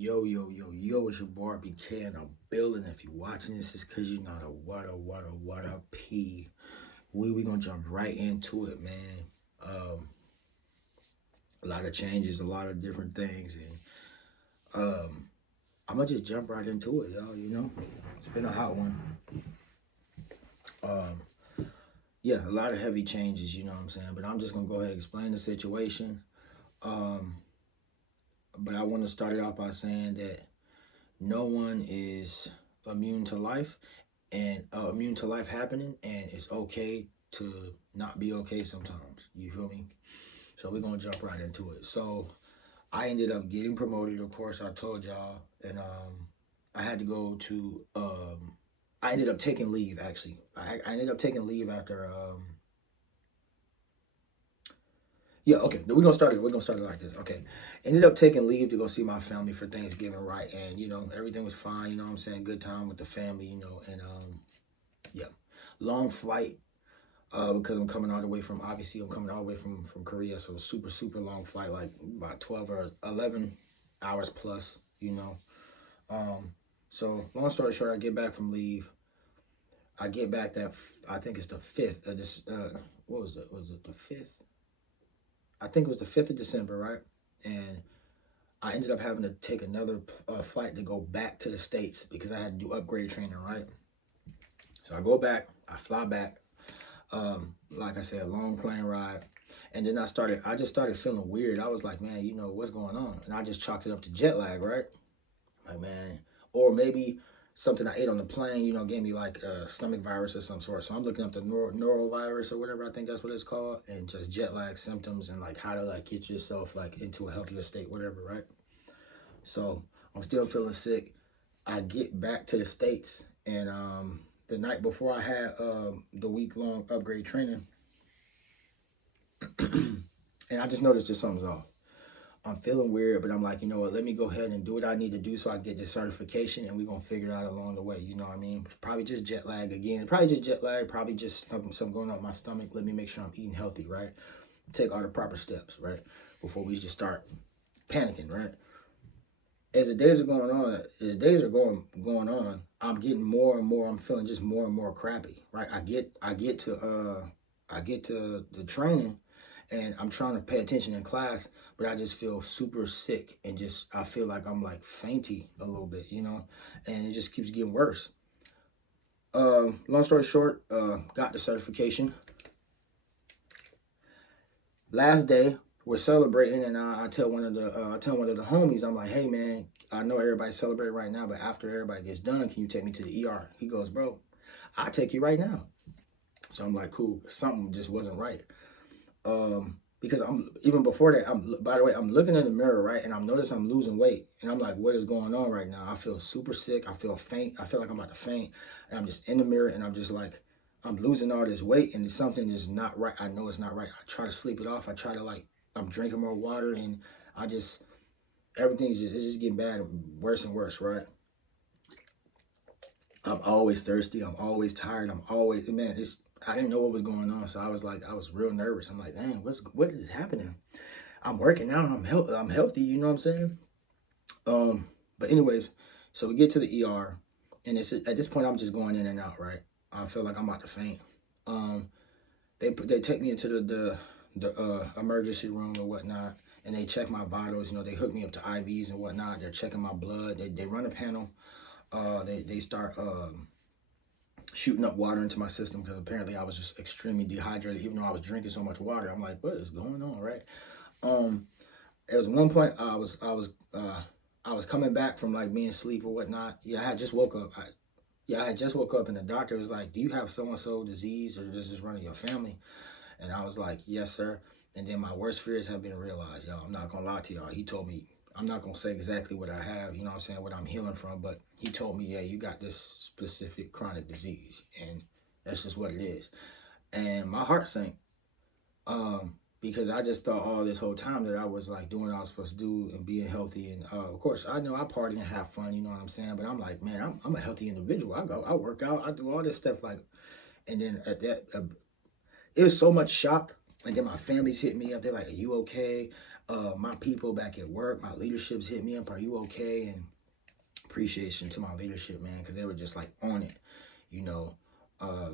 Yo, it's your boy BK and I'm building. If you're watching this, it's because you're not a what a P. We gonna jump right into it, man. Um, a lot of changes, a lot of different things, and I'm gonna just jump right into it, y'all. It's been a hot one. Um, yeah, a lot of heavy changes, you know what I'm saying? But I'm just gonna go ahead and explain the situation. Um, but I want to start it off by saying that no one is immune to life and immune to life happening, and it's okay to not be okay sometimes. You feel me? So we're gonna jump right into it. So I ended up getting promoted, of course. I told y'all, and I had to go to. I ended up taking leave. Actually, I ended up taking leave after. Yeah, okay. We're gonna start it. We're gonna start it like this. Okay, ended up taking leave to go see my family for Thanksgiving, right? And everything was fine. You know what I'm saying? Good time with the family. And yeah, long flight because I'm coming all the way from obviously I'm coming all the way from Korea, so super long flight, like about 12 or 11 hours plus. Um, so long story short, I get back from leave. I get back that I think it's the 5th of this. What was it? Was it the 5th? I think it was the 5th of December, right? And I ended up having to take another flight to go back to the States because I had to do upgrade training, right? So I go back, I fly back. Like I said, a long plane ride. And then I just started feeling weird. I was like, man, what's going on? And I just chalked it up to jet lag, right? Like, man, or maybe something I ate on the plane, gave me like a stomach virus or some sort. So I'm looking up the norovirus or whatever, I think that's what it's called, and just jet lag symptoms and like how to like get yourself like into a healthier state, whatever, right? So I'm still feeling sick. I get back to the States, and the night before I had the week-long upgrade training, and I just noticed that something's off. I'm feeling weird, but I'm like, you know what? Let me go ahead and do what I need to do so I can get this certification, and we're gonna figure it out along the way. You know what I mean? Probably just jet lag again. Probably just jet lag. Probably just something going on with my stomach. Let me make sure I'm eating healthy, right? Take all the proper steps, right? Before we just start panicking, right? As the days are going on, as days are going on, I'm getting more and more. I'm feeling just more and more crappy, right? I get to the training, and I'm trying to pay attention in class, but I just feel super sick and just I feel like I'm like fainty a little bit, and it just keeps getting worse. Long story short, got the certification. Last day, we're celebrating, and I tell one of the homies, I'm like, hey man, I know everybody's celebrating right now, but after everybody gets done, can you take me to the ER? He goes, bro, I'll take you right now. So I'm like, cool. Something just wasn't right. Because I'm even before that, by the way, I'm looking in the mirror, right, and I'm noticing I'm losing weight, and I'm like, what is going on right now? I feel super sick. I feel faint. I feel like I'm about to faint, and I'm just in the mirror, and I'm just like, I'm losing all this weight, and something is not right. I know it's not right. I try to sleep it off. I try to like, I'm drinking more water, and I just everything's just it's just getting bad, worse and worse, right? I'm always thirsty. I'm always tired. I'm always man. It's I didn't know what was going on, so I was like, I was real nervous. I'm like, dang, what is happening? I'm working out. I'm healthy. You know what I'm saying? Um, but anyways, so we get to the ER, and it's at this point I'm just going in and out. Right? I feel like I'm about to faint. Um, they take me into the emergency room or whatnot, and they check my vitals. They hook me up to IVs and whatnot. They're checking my blood. They run a panel. They start shooting up water into my system because apparently I was just extremely dehydrated, even though I was drinking so much water. I'm like, what is going on, right? Um, it was one point I was coming back from like being asleep or whatnot. Yeah, I had just woke up. I had just woke up, and the doctor was like, "Do you have so and so disease, or does this run in your family?" And I was like, "Yes, sir." And then my worst fears have been realized, y'all. I'm not gonna lie to y'all. He told me I'm not gonna say exactly what I have, you know what I'm saying, what I'm healing from, but he told me, yeah, you got this specific chronic disease, and that's just what it is. And my heart sank because I just thought all this whole time that I was like doing what I was supposed to do and being healthy. And of course, I know I party and have fun, you know what I'm saying. But I'm like, man, I'm a healthy individual. I work out, I do all this stuff. Like, and then at that, it was so much shock. And then my family's hit me up. They're like, "Are you okay?" My people back at work, my leaderships hit me up, are you okay? And appreciation to my leadership, man, because they were just like on it, you know, uh,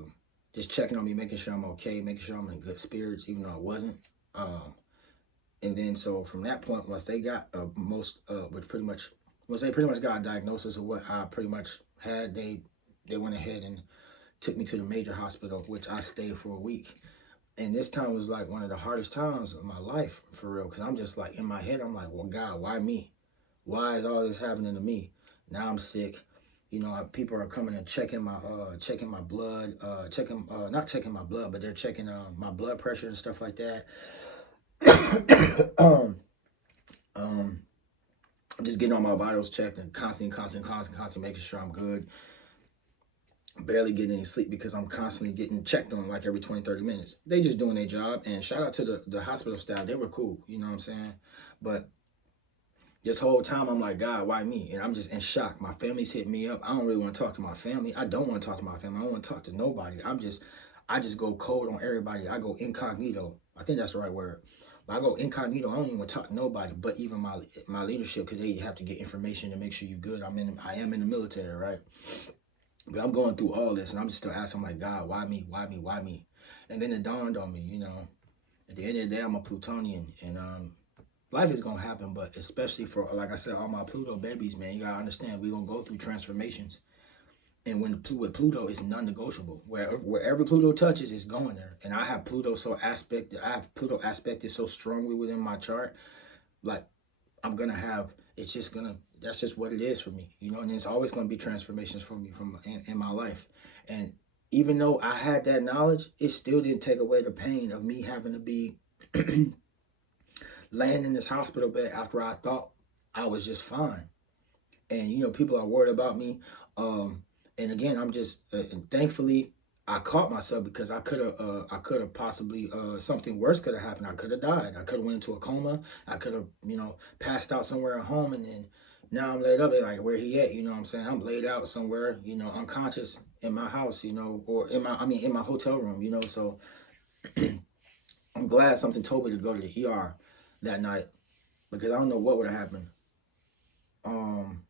just checking on me, making sure I'm okay, making sure I'm in good spirits, even though I wasn't. And then so from that point, once they got which pretty much, once they pretty much got a diagnosis of what I pretty much had, they went ahead and took me to the major hospital, which I stayed for a week. And this time was like one of the hardest times of my life, for real, because I'm just like in my head, I'm like, well, God, why me? Why is all this happening to me? Now I'm sick. You know, people are coming and checking my blood, checking not checking my blood, but they're checking my blood pressure and stuff like that. um, um, I'm just getting all my vitals checked and constantly making sure I'm good. Barely getting any sleep because I'm constantly getting checked on like every 20, 30 minutes. They just doing their job, and shout out to the hospital staff. They were cool, you know what I'm saying? But this whole time I'm like, God, why me? And I'm just in shock. My family's hitting me up. I don't really want to talk to my family. I don't want to talk to my family. I don't want to talk to nobody. I just go cold on everybody. I go incognito. I think that's the right word. But I go incognito. I don't even want to talk to nobody, but even my leadership, because they have to get information to make sure you're good. I am in the military, right? But I'm going through all this, and I'm just still asking, my God, why me? Why me? Why me? And then it dawned on me, you know, at the end of the day, I'm a Plutonian, and life is gonna happen, but especially for, like I said, all my Pluto babies, man, you gotta understand we're gonna go through transformations. And with Pluto, it's non-negotiable. Wherever Pluto touches, it's going there. And I have Pluto aspected so strongly within my chart, like I'm gonna have. It's just gonna. That's just what it is for me, you know. And it's always gonna be transformations for me in my life. And even though I had that knowledge, it still didn't take away the pain of me having to be laying in this hospital bed after I thought I was just fine. And you know, people are worried about me. And again, I'm just and thankfully I caught myself, because I could have possibly something worse could have happened. I could have died. I could have went into a coma. I could have, you know, passed out somewhere at home, and then now I'm laid up. They're like, where he at? You know what I'm saying? I'm laid out somewhere, you know, unconscious in my house, you know, or in my hotel room, you know. So I'm glad something told me to go to the ER that night, because I don't know what would have happened. Um,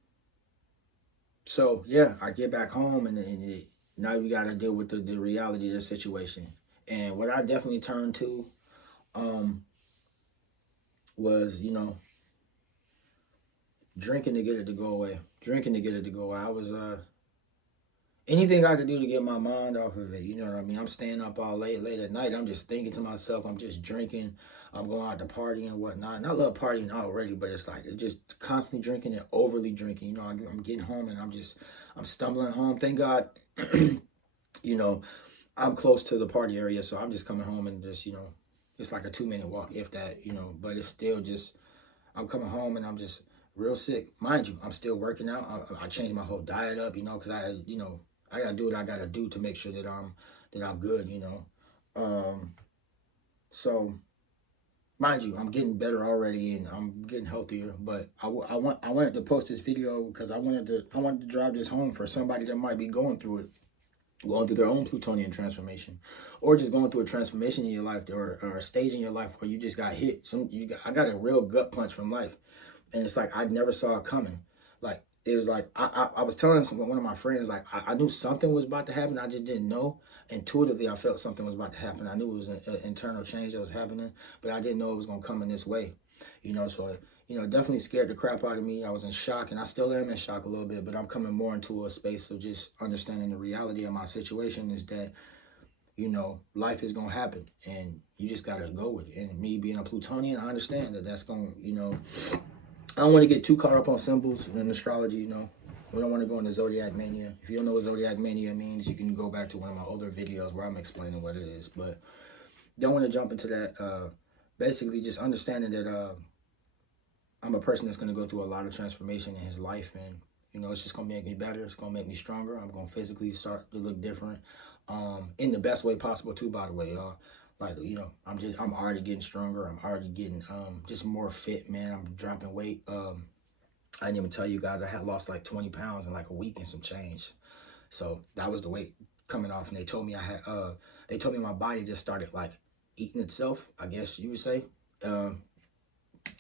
so yeah, I get back home, and now we got to deal with the reality of the situation. And what I definitely turned to um, was, you know, drinking to get it to go away. Drinking to get it to go away. I was anything I could do to get my mind off of it. You know what I mean? I'm staying up all late at night. I'm just thinking to myself. I'm just drinking. I'm going out to party and whatnot. And I love partying already, but it's like just constantly drinking and overly drinking. You know, I'm getting home, and I'm stumbling home. Thank God, you know, I'm close to the party area, so I'm just coming home and just, you know, it's like a 2 minute walk, if that, you know. But it's still just, I'm coming home and I'm just real sick. Mind you, I'm still working out. I changed my whole diet up, you know, because you know, I gotta do what I gotta do to make sure that I'm good, you know. So mind you, I'm getting better already, and I'm getting healthier. But I wanted to post this video because I wanted to drive this home for somebody that might be going through it, going through their own Plutonian transformation, or just going through a transformation in your life, or a stage in your life where you just got hit. I got a real gut punch from life, and it's like I never saw it coming. Like it was like I was telling one of my friends, like I knew something was about to happen. I just didn't know. Intuitively, I felt something was about to happen. I knew it was an internal change that was happening, but I didn't know it was gonna come in this way. You know, so you know, definitely scared the crap out of me. I was in shock, and I still am in shock a little bit, but I'm coming more into a space of just understanding the reality of my situation is that, you know, life is going to happen, and you just got to go with it. And me being a Plutonian, I understand that that's going to, you know, I don't want to get too caught up on symbols and astrology, you know. We don't want to go into zodiac mania. If you don't know what zodiac mania means, you can go back to one of my older videos where I'm explaining what it is. But don't want to jump into that. Basically, just understanding that I'm a person that's going to go through a lot of transformation in his life, and you know, it's just going to make me better. It's going to make me stronger. I'm going to physically start to look different, in the best way possible too, by the way, y'all. Like, you know, I'm already getting stronger. I'm already getting just more fit, man. I'm dropping weight. I didn't even tell you guys I had lost like 20 pounds in like a week and some change. So that was the weight coming off, and they told me my body just started like eating itself, I guess you would say. Um,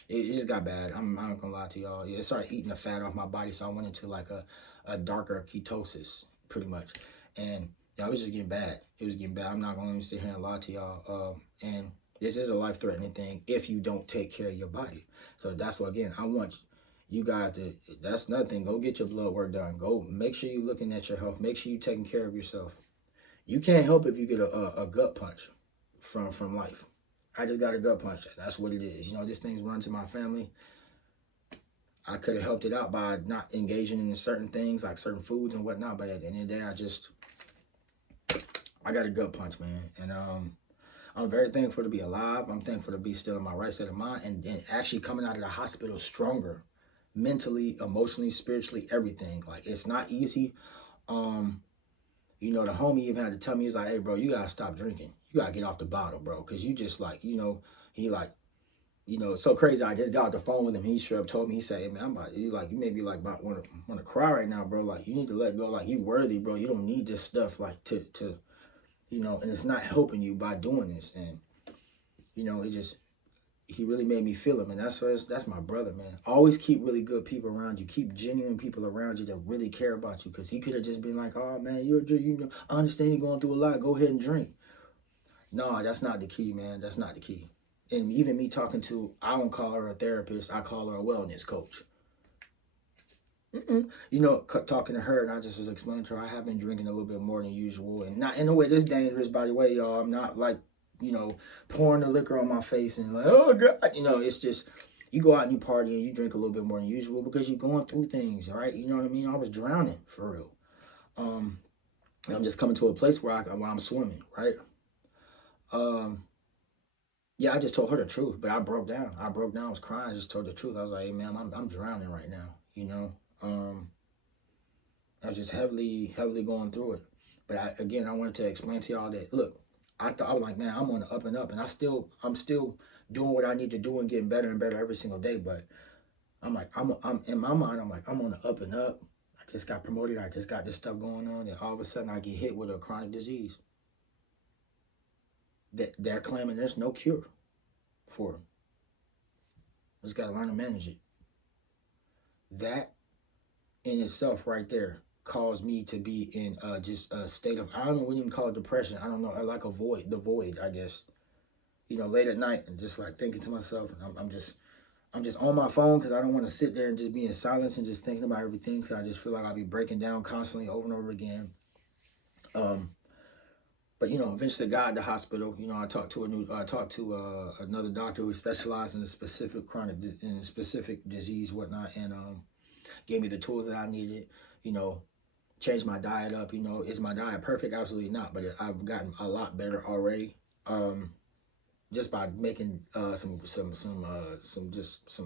it just got bad. I'm not gonna lie to y'all. Yeah, it started eating the fat off my body, so I went into like a darker ketosis, pretty much. And yeah, it was just getting bad. It was getting bad. I'm not gonna sit here and lie to y'all. And this is a life-threatening thing if you don't take care of your body. So that's what, again, I want you guys to. That's another thing. Go get your blood work done. Go make sure you're looking at your health. Make sure you're taking care of yourself. You can't help if you get a gut punch from life. I just got a gut punch. That's what it is. You know, this thing's run to my family. I could have helped it out by not engaging in certain things like certain foods and whatnot. But at the end of the day, I got a gut punch, man. And I'm very thankful to be alive. I'm thankful to be still in my right state of mind and actually coming out of the hospital stronger, mentally, emotionally, spiritually, everything. Like, it's not easy. Um, You know, the homie even had to tell me, he's like, hey, bro, you gotta stop drinking. You gotta get off the bottle, bro. Cause you just like, he like, it's so crazy. I just got off the phone with him. He straight up told me, he said, hey man, you may be like about wanna cry right now, bro. Like, you need to let go. Like, you worthy, bro. You don't need this stuff like to and it's not helping you by doing this. And, it just he really made me feel him, and that's my brother, man. Always keep really good people around you. Keep genuine people around you that really care about you, because he could have just been like, "Oh man, I understand you're going through a lot. Go ahead and drink." No, that's not the key, man. That's not the key. And even me talking to, I don't call her a therapist. I call her a wellness coach. Talking to her, and I just was explaining to her, I have been drinking a little bit more than usual, and not in a way that's dangerous, by the way, y'all. I'm not like, pouring the liquor on my face and like, oh God, it's just, you go out and you party and you drink a little bit more than usual because you're going through things, right? You know what I mean? I was drowning for real. Um, I'm just coming to a place where I'm swimming, right? Um, yeah, I just told her the truth, but I broke down. I broke down. I was crying. I just told the truth. I was like, hey, man, I'm drowning right now. Um, I was just heavily, heavily going through it. But I wanted to explain to y'all that, look, I was like, man, I'm on the up and up, and I'm still doing what I need to do and getting better and better every single day. But I'm like, I'm in my mind, I'm like, I'm on the up and up. I just got promoted. I just got this stuff going on, and all of a sudden I get hit with a chronic disease that they're claiming there's no cure for. Just got to learn to manage it. That in itself, right there, caused me to be in just a state of, I don't know, what you even call it, depression. I don't know, like a void, the void, I guess. Late at night and just like thinking to myself, and I'm just on my phone because I don't want to sit there and just be in silence and just thinking about everything, because I just feel like I'll be breaking down constantly over and over again. Um, but eventually got to the hospital. I talked to another doctor who specialized in a specific in a specific disease, whatnot, and gave me the tools that I needed. You know, changed my diet up. Is my diet perfect? Absolutely not, but I've gotten a lot better already. Just by making some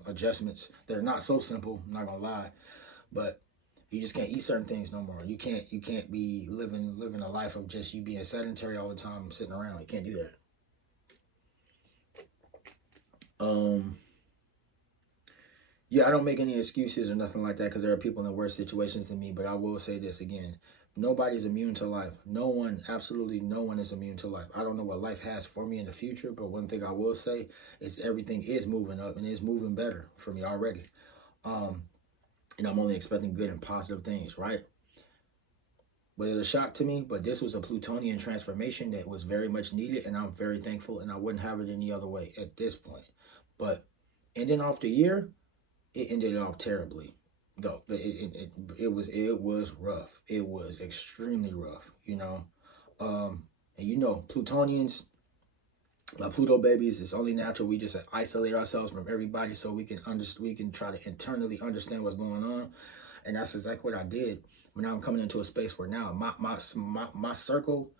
adjustments that are not so simple. I'm not gonna lie, but you just can't eat certain things no more. You can't be living a life of just you being sedentary all the time, sitting around. You can't do that. Um, yeah, I don't make any excuses or nothing like that, because there are people in worse situations than me. But I will say this again: nobody's immune to life. No one, absolutely no one, is immune to life. I don't know what life has for me in the future, but one thing I will say is everything is moving up and is moving better for me already. Um, and I'm only expecting good and positive things, right? But it was a shock to me. But this was a Plutonian transformation that was very much needed, and I'm very thankful. And I wouldn't have it any other way at this point. But ending off the year, it ended off terribly. Though it was rough. It was extremely rough. And Plutonians, my Pluto babies, it's only natural we just isolate ourselves from everybody so we can try to internally understand what's going on. And that's exactly what I did. But now I'm coming into a space where now my circle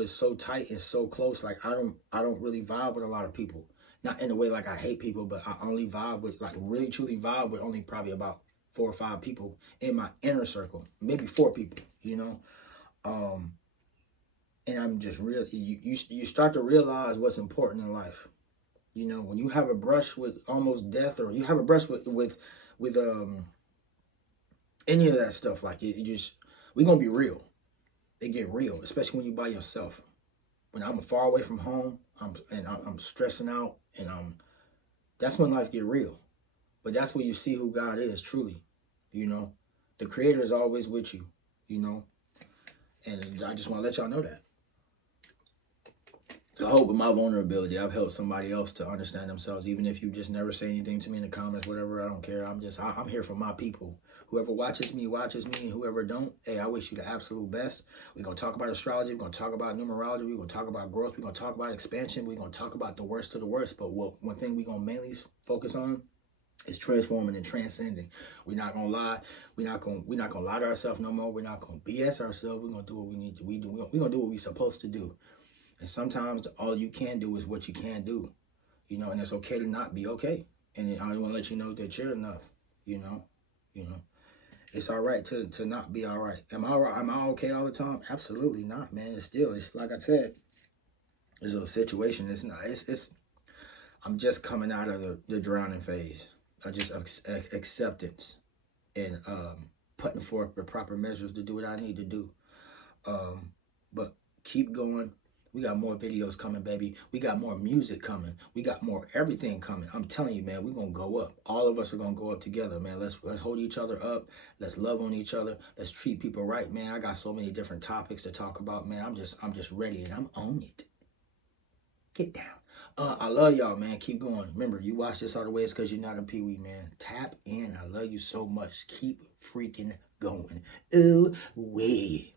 is so tight and so close. Like, I don't really vibe with a lot of people. Not in a way like I hate people, but I only vibe with, like, really truly vibe with, only probably about 4 or 5 people in my inner circle, maybe 4 people. Um, and I'm just really, you start to realize what's important in life. When you have a brush with almost death, or you have a brush with any of that stuff, like, we're gonna be real. They get real, especially when you by yourself. When I'm far away from home, I'm stressing out, and That's when life get real. But that's when you see who God is truly. You know, the Creator is always with you. You know, and I just want to let y'all know that. I hope with my vulnerability, I've helped somebody else to understand themselves. Even if you just never say anything to me in the comments, whatever, I don't care. I'm here for my people. Whoever watches me, and whoever don't, hey, I wish you the absolute best. We're gonna talk about astrology. We're gonna talk about numerology. We're gonna talk about growth. We're gonna talk about expansion. We're gonna talk about the worst of the worst. But one thing we're gonna mainly focus on is transforming and transcending. We're not gonna lie. We're not gonna lie to ourselves no more. We're not gonna BS ourselves. We're gonna do what we need to. We're gonna do what we're supposed to do. And sometimes all you can do is what you can do, and it's okay to not be okay. And I want to let you know that you're enough, you know, you know. It's all right to not be all right. Am I all right? Am I okay all the time? Absolutely not, man. It's like I said, it's a situation. It's not. It's. I'm just coming out of the drowning phase. I just acceptance and putting forth the proper measures to do what I need to do. But keep going. We got more videos coming, baby. We got more music coming. We got more everything coming. I'm telling you, man, we're gonna go up. All of us are gonna go up together, man. Let's hold each other up. Let's love on each other. Let's treat people right, man. I got so many different topics to talk about, man. I'm just ready and I'm on it. Get down. I love y'all, man. Keep going. Remember, you watch this all the way, it's because you're not a peewee, man. Tap in. I love you so much. Keep freaking going. Ooh, wee.